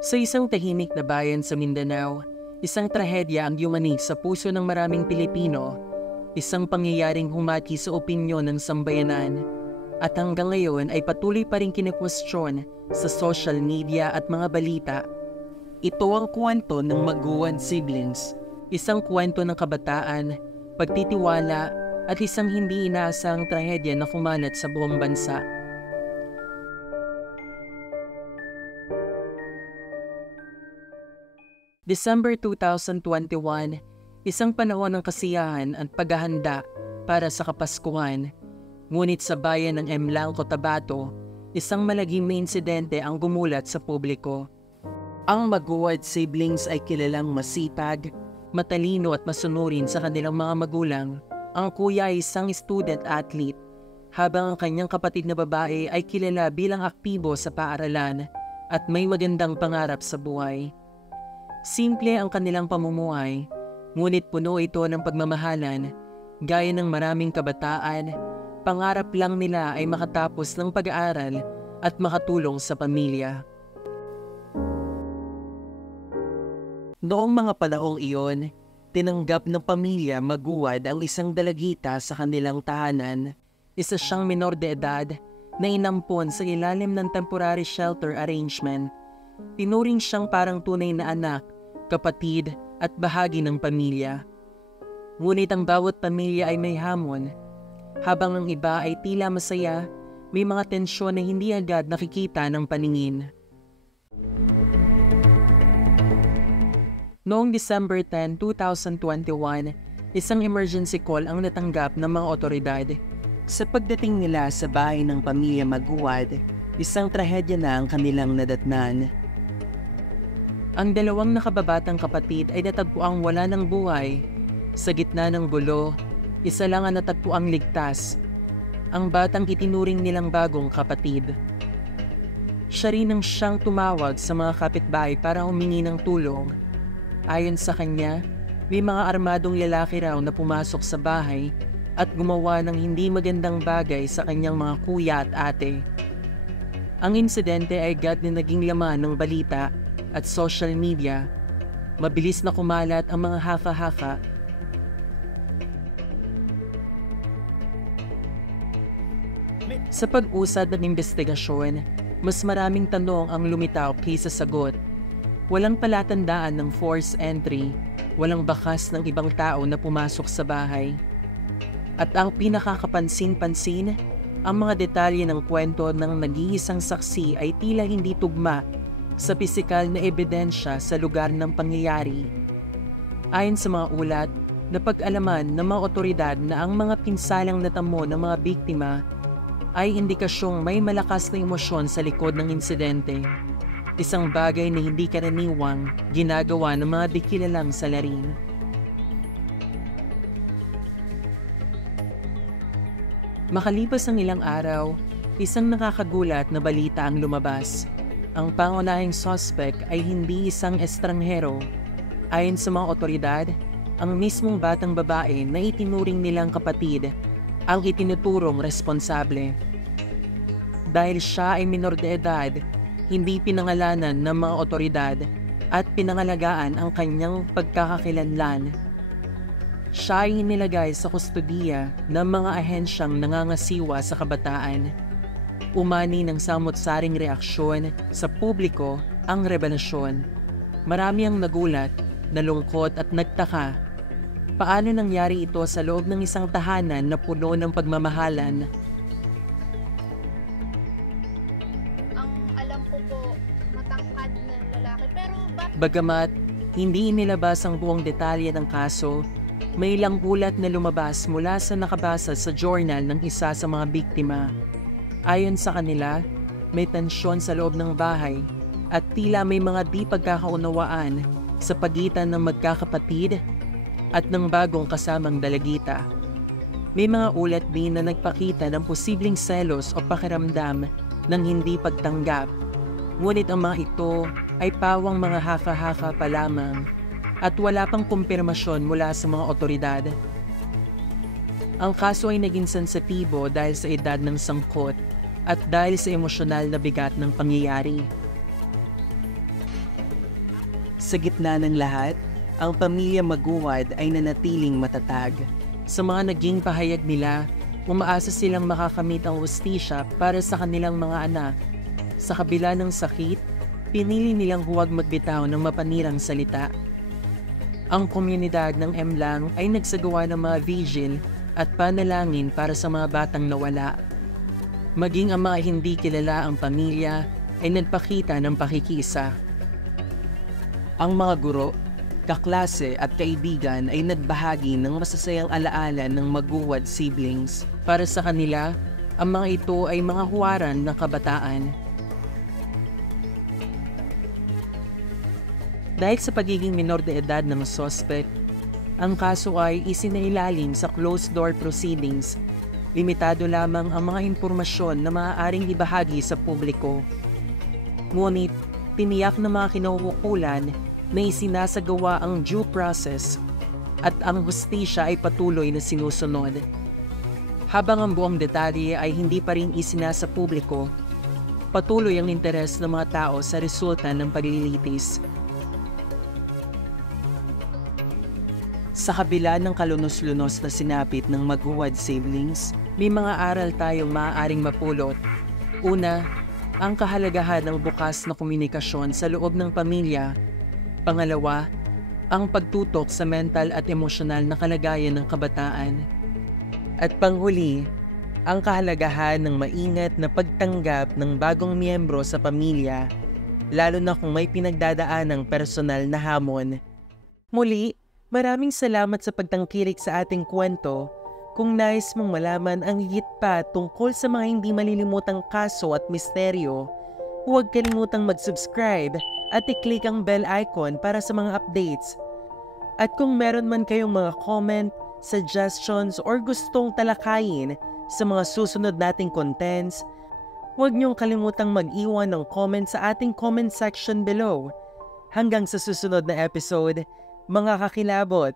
Sa isang tahimik na bayan sa Mindanao, isang trahedya ang yumanig sa puso ng maraming Pilipino, isang pangyayaring humati sa opinyon ng sambayanan, at hanggang ngayon ay patuloy pa rin kine-question sa social media at mga balita. Ito ang kwento ng Maguwad siblings, isang kwento ng kabataan, pagtitiwala at isang hindi inaasang trahedya na kumalat sa buong bansa. December 2021, isang panahon ng kasiyahan at paghahanda para sa Kapaskuhan. Ngunit sa bayan ng Emlang, Cotabato, isang malagim na insidente ang gumulat sa publiko. Ang Maguwad siblings ay kilalang masipag, matalino at masunurin sa kanilang mga magulang. Ang kuya ay isang student athlete, habang ang kanyang kapatid na babae ay kilala bilang aktibo sa paaralan at may magandang pangarap sa buhay. Simple ang kanilang pamumuhay, ngunit puno ito ng pagmamahalan. Gaya ng maraming kabataan, pangarap lang nila ay makatapos ng pag-aaral at makatulong sa pamilya. Noong mga panahong iyon, tinanggap ng pamilya Maguwad ang isang dalagita sa kanilang tahanan. Isa siyang menor de edad na inampon sa ilalim ng temporary shelter arrangement. Tinuring siyang parang tunay na anak, kapatid at bahagi ng pamilya. Ngunit ang bawat pamilya ay may hamon. Habang ang iba ay tila masaya, may mga tensyon na hindi agad nakikita ng paningin. Noong December 10, 2021, isang emergency call ang natanggap ng mga otoridad. Sa pagdating nila sa bahay ng pamilya Maguwad, isang trahedya na ang kanilang nadatnan. Ang dalawang nakababatang kapatid ay natagpuang wala ng buhay. Sa gitna ng gulo, isa lang ang natagpuang ligtas, ang batang itinuring nilang bagong kapatid. Siya rin ang siyang tumawag sa mga kapitbahay para humingi ng tulong. Ayon sa kanya, may mga armadong lalaki raw na pumasok sa bahay at gumawa ng hindi magandang bagay sa kanyang mga kuya at ate. Ang insidente ay agad na naging laman ng balita at social media. Mabilis na kumalat ang mga haka-haka. Sa pag-usad ng investigasyon, mas maraming tanong ang lumitaw kaysa sagot. Walang palatandaan ng forced entry, walang bakas ng ibang tao na pumasok sa bahay. At ang pinakakapansin-pansin, ang mga detalye ng kwento ng nag-iisang saksi ay tila hindi tugma sa pisikal na ebidensya sa lugar ng pangyayari. Ayon sa mga ulat, napag-alaman ng mga otoridad na ang mga pinsalang natamo ng mga biktima ay indikasyong may malakas na emosyon sa likod ng insidente. Isang bagay na hindi karaniwang ginagawa ng mga di kilalang salarin. Makalipas ang ilang araw, isang nakakagulat na balita ang lumabas. Ang pangunahing suspect ay hindi isang estranghero. Ayon sa mga otoridad, ang mismong batang babae na itinuring nilang kapatid ang itinuturong responsable. Dahil siya ay minor de edad, hindi pinangalanan ng mga otoridad at pinangalagaan ang kanyang pagkakakilanlan. Siya ay inilagay sa kustodiya ng mga ahensyang nangangasiwa sa kabataan. Umani ng samot-saring reaksyon sa publiko ang revelasyon. Marami ang nagulat, nalungkot at nagtaka. Paano nangyari ito sa loob ng isang tahanan na puno ng pagmamahalan? Ang alam ko po, matangkad na lalaki. Pero Bagamat hindi inilabas ang buong detalye ng kaso, may ilang ulat na lumabas mula sa nakabasa sa journal ng isa sa mga biktima. Ayon sa kanila, may tensyon sa loob ng bahay at tila may mga di pagkakaunawaan sa pagitan ng magkakapatid at ng bagong kasamang dalagita. May mga ulat din na nagpakita ng posibleng selos o pakiramdam ng hindi pagtanggap. Ngunit ang mga ito ay pawang mga haka-haka pa lamang at wala pang kumpirmasyon mula sa mga otoridad. Ang kaso ay naging sensitibo dahil sa edad ng sangkot at dahil sa emosyonal na bigat ng pangyayari. Sa gitna ng lahat, ang pamilya Maguwad ay nanatiling matatag. Sa mga naging pahayag nila, umaasa silang makakamit ang hustisya para sa kanilang mga anak. Sa kabila ng sakit, pinili nilang huwag magbitaw ng mapanirang salita. Ang komunidad ng Mlang ay nagsagawa ng mga vigil at panalangin para sa mga batang nawala. Maging ang mga hindi kilala ang pamilya ay nagpakita ng pakikisa. Ang mga guro, kaklase at kaibigan ay nagbahagi ng masasayang alaala ng Maguwad siblings. Para sa kanila, ang mga ito ay mga huwaran ng kabataan. Dahil sa pagiging minor de edad ng suspect, ang kaso ay isinailalim sa closed-door proceedings. Limitado lamang ang mga impormasyon na maaaring ibahagi sa publiko. Ngunit, tiniyak ng mga kinauukulan na isinasagawa ang due process at ang hustisya ay patuloy na sinusunod. Habang ang buong detalye ay hindi pa rin isinasa publiko, patuloy ang interes ng mga tao sa resulta ng paglilitis. Sa kabila ng kalunos-lunos na sinapit ng Maguwad siblings, may mga aral tayong maaaring mapulot. Una, ang kahalagahan ng bukas na komunikasyon sa loob ng pamilya. Pangalawa, ang pagtutok sa mental at emosyonal na kalagayan ng kabataan. At panghuli, ang kahalagahan ng maingat na pagtanggap ng bagong miyembro sa pamilya, lalo na kung may pinagdadaan ng personal na hamon. Muli, maraming salamat sa pagtangkilik sa ating kwento. Kung nais mong malaman ang higit pa tungkol sa mga hindi malilimutang kaso at misteryo, huwag kalimutang mag-subscribe at i-click ang bell icon para sa mga updates. At kung meron man kayong mga comment, suggestions, or gustong talakayin sa mga susunod nating contents, huwag niyong kalimutang mag-iwan ng comment sa ating comment section below. Hanggang sa susunod na episode, mga kakilabot!